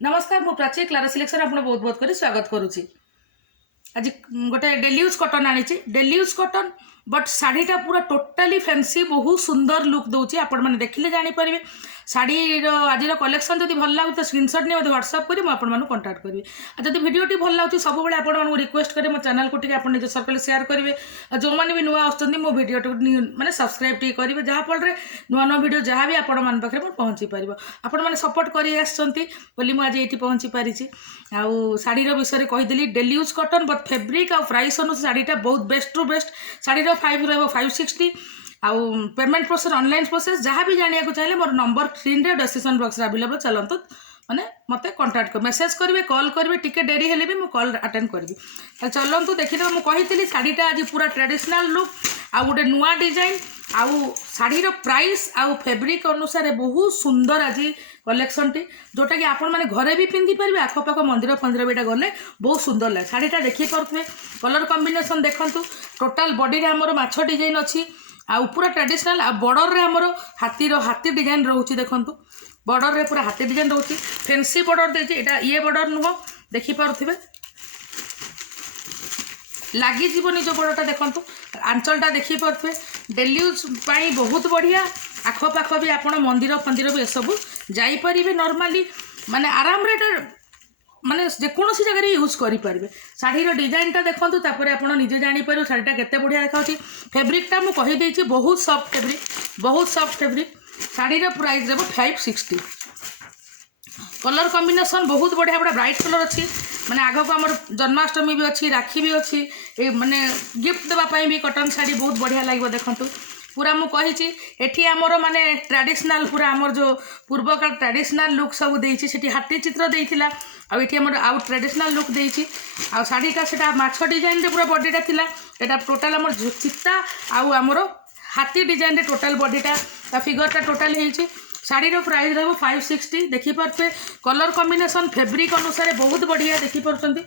नमस्कार मु Prachi Clara selection आपन बहुत बहुत कर स्वागत करुच्ची। आज गोटे डेली यूज कटन आनी डेली यूज कटन बट शाढ़ीटा पूरा टोटाली फैंसी बहुत सुंदर लुक दूसरी आपण मैंने देखिले जानीपर शाढ़ी आज कलेक्शन जब भल लगे तो स्क्रीनशॉट नहीं व्हाट्सअप करी कंटाक्ट करी। जब भिडियोटी भल लगे सब आपको रिक्वेस्ट करें मो चैनल को आप निज सर्कल शेयर करेंगे जो मैंने भी नुआ आसुँच मो भिडियो मैंने सब्सक्राइब टी करेंगे जहाँफल नुआ नुआ भिडियो जहाँ भी आपण मन पाखे पहुँची पार आपण मैंने सपोर्ट कर मुझे ये पहुँची पारी आउ शाढ़ीर विषय कहीदेली daily use cotton but fabric आ प्राइस अनुसार शाढ़ीटा बहुत बेस्ट टू बेस्ट शाढ़ीर 560 आउ पेमेंट प्रोसेस ऑनलाइन प्रोसेस जहाँ भी जाना चाहिए मोर नंबर स्क्रीन रे डिस्क्रिप्शन बॉक्स अवेलेबल चलतु माने मते कांटेक्ट कर मेसेज करेंगे कॉल करेंगे टिके डेरी हेले भी मु कॉल अटेंड करी चलतु देखिए मुझे कही शाढ़ीटा आज पूरा ट्रेडिशनल लुक आ गोटे नुआ डिजाइन आउ शाढ़ीर प्राइस आउ फैब्रिक अनुसार बहुत सुंदर आज कलेक्शन टी जोटा कि आपण मैंने घरे भी पिंधि पारे आखपाख मंदिर फंदिर भी गले बहुत सुंदर लगे शाढ़ीटा देखी पारे कलर कॉम्बिनेशन देखूँ टोटाल बॉडी रे हमर माछ डिजाइन अच्छी आउ पूरा ट्रेडिशनल आ बॉर्डर रे हमर हाथी डिजाइन रोचे देखूँ बॉर्डर रे पूरा हाथी डिजाइन रोचे फैंसी बॉर्डर देती एटा ये बॉर्डर नुह देखी पारे लगी जीवन जो बॉर्डरटा देखूँ आंचलटा देखी पारे डेली यूज पाई बहुत बढ़िया आखपाख भी आप मंदिर फंदिर भी सब जापरेंगे नॉर्मली माने आराम रे माने जेकोसी जगह यूज करेंगे शाढ़ीर डिजाइनटा देखूँ तापर आप निजे जापर शाढ़ीटा केते बढ़िया देखा फैब्रिकटा मुझे कहीदे बहुत सॉफ्ट फैब्रिक शाढ़ीर प्राइस देव 560 कलर कॉम्बिनेशन बहुत बढ़िया बड़ा ब्राइट कलर अच्छी माने आग को आम जन्माष्टमी भी अच्छी राखी भी अच्छी माने गिफ्ट देवाई भी कटन शाढ़ी बहुत बढ़िया लगे देखूँ पूरा मुझे एठी आमर माने ट्रेडिशनल पूरा आमर जो पूर्वकाल ट्रेडिशनल लुक सब देती से हाथी चित्र देता आउठी आमर आउ ट्रेडिशनल लुक देती आ शाढ़ीटा से माछ डिजाइन रे पूरा बॉडीटा थिला एटा टोटाल आमर चित्ता आउ आमर हाथी डिजाइन रे टोटाल बॉडीटा फिगरटा टोटाल होती शाढ़ीर प्राइस रहा 560 देखिपारे कलर कॉम्बिनेशन फैब्रिक अनुसार बहुत बढ़िया देखिपार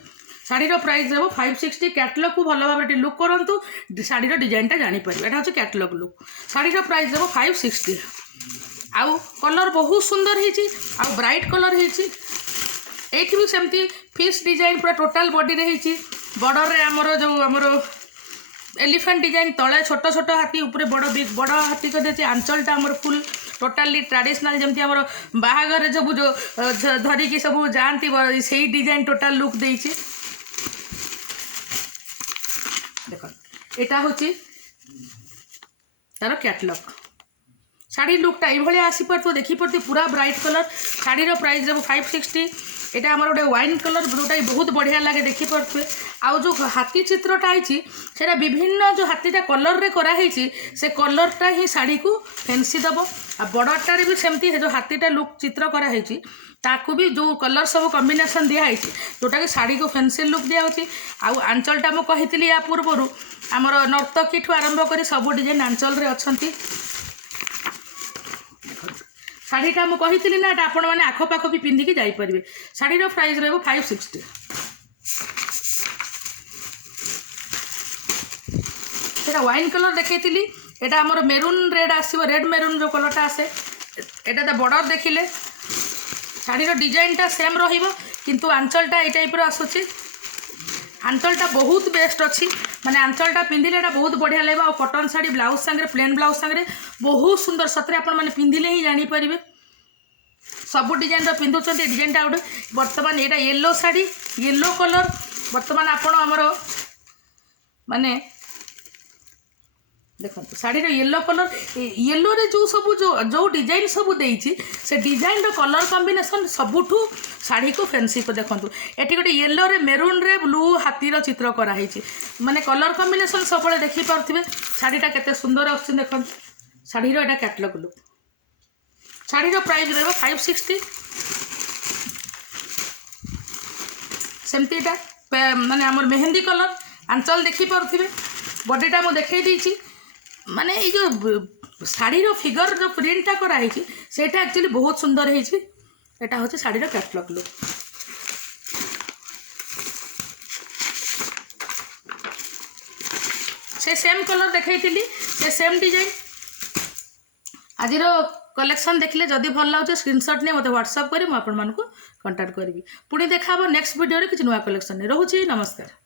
शाढ़ीर प्राइस रहा 560 कैटलॉग को भल भाव लुक करूँ शाढ़ीर डिजाइनटा जापर यहाँ हूँ कैटलॉग लुक शाढ़ीर प्राइस रहा 560 आउ कलर बहुत सुंदर हो ब्राइट कलर होती भी सेमती फिश डिजाइन पूरा टोटाल बॉडी रे होती बॉर्डर रे आमर जो आमर एलिफेंट डिजाइन तले छोट छोट हाथी ऊपर बड़ बिग बड़ हाथी कर देती आंचलटा आमर फुल टोटाली ट्रेडिशनल जमती आमर बाहागर सब जो धरिकी सब जाती से डिजाइन टोटाल लुक देती देख यहाँ हूँ तार कैटलॉग शाढ़ी लुकटा ये आसीपार तो देखिपारे पूरा ब्राइट कलर शाढ़ीर प्राइस जब 560 यहाँ आम गोटे वाइन कलर जोटा बहुत बढ़िया लगे देखिपारे आउ जो हाथी चित्रटा है विभिन्न जो हाथीटा कलर रे कराई से कलरटा ही शाढ़ी को फैंसी दब आ बड़टारे भी सेमती जो हाथीटा लुक चित्र कराई ताकू भी जो कलर सब कॉम्बिनेशन दिखाई जोटा कि शाढ़ी को फैंसी लुक दिखाई आउ आंचलटा मुझे कही या पूर्वर आमर नर्तकी ठू आरंभ कर सब डिजाइन आंचल रे अच्छी शाढ़ीटा मुझे कही ना आपण मैंने आखपाख भी पिंधिकी जापरेंगे शाढ़ीर प्राइस रहा 560 सेटा वाइन कलर देखी यहाँ आमर मेरून रेड आसो रेड मेरून जो कलरटा आसे यहाँ तो बॉर्डर देखिले शाढ़ीर डिजाइनटा सेम रु आंचलटा ये टाइप आसूसी आंचलटा बहुत बेस्ट अच्छी माने आंचलटा पिंधिले बहुत बढ़िया लगे और कटन शाढ़ी ब्लाउज सांगे प्लेन ब्लाउज सांगे बहुत सुंदर सतरे आप पिंधिले ही जानीपर सब डिजाइन पिंधुंट डिजाइनटा गोटे बर्तमान यहाँ येलो शाढ़ी येलो कलर बर्तमान आपण आमर माने देखो शाढ़ीर येलो कलर येलो रे जो सब जो डिजाइन सब देती से डिजाइन कलर कॉम्बिनेशन सबुठू शाढ़ी को फैंसी को देखो ये गोटे येलो रे मेरून रे ब्लू हाथीर चित्र कराई माने कलर कॉम्बिनेशन सब देखिपारे शाढ़ीटा केते सुंदर आछे देखो शाढ़ीर एटा कैटलॉग लुक शाढ़ीर प्राइस रहा 560 सेमती माने आमर मेहंदी कलर आंचल देखिपारे बॉडीटा मुझे देखई देछि माने ये जो शाढ़ीर फिगर जो प्रिंटा कराई सेटा एक्चुअली बहुत सुंदर होती यहाँ हूँ शाढ़ीर कैटलॉग लुक से सेम कलर देखी से सेम डिजाइन आज कलेक्शन देखिले जदि भल लगे स्क्रीनशॉट नहीं मत व्हाट्सअप करी मुझे आपको कंटाक्ट करी पुणी देखा नेक्स्ट वीडियो किसी नुआ कलेक्शन रोचे नमस्कार।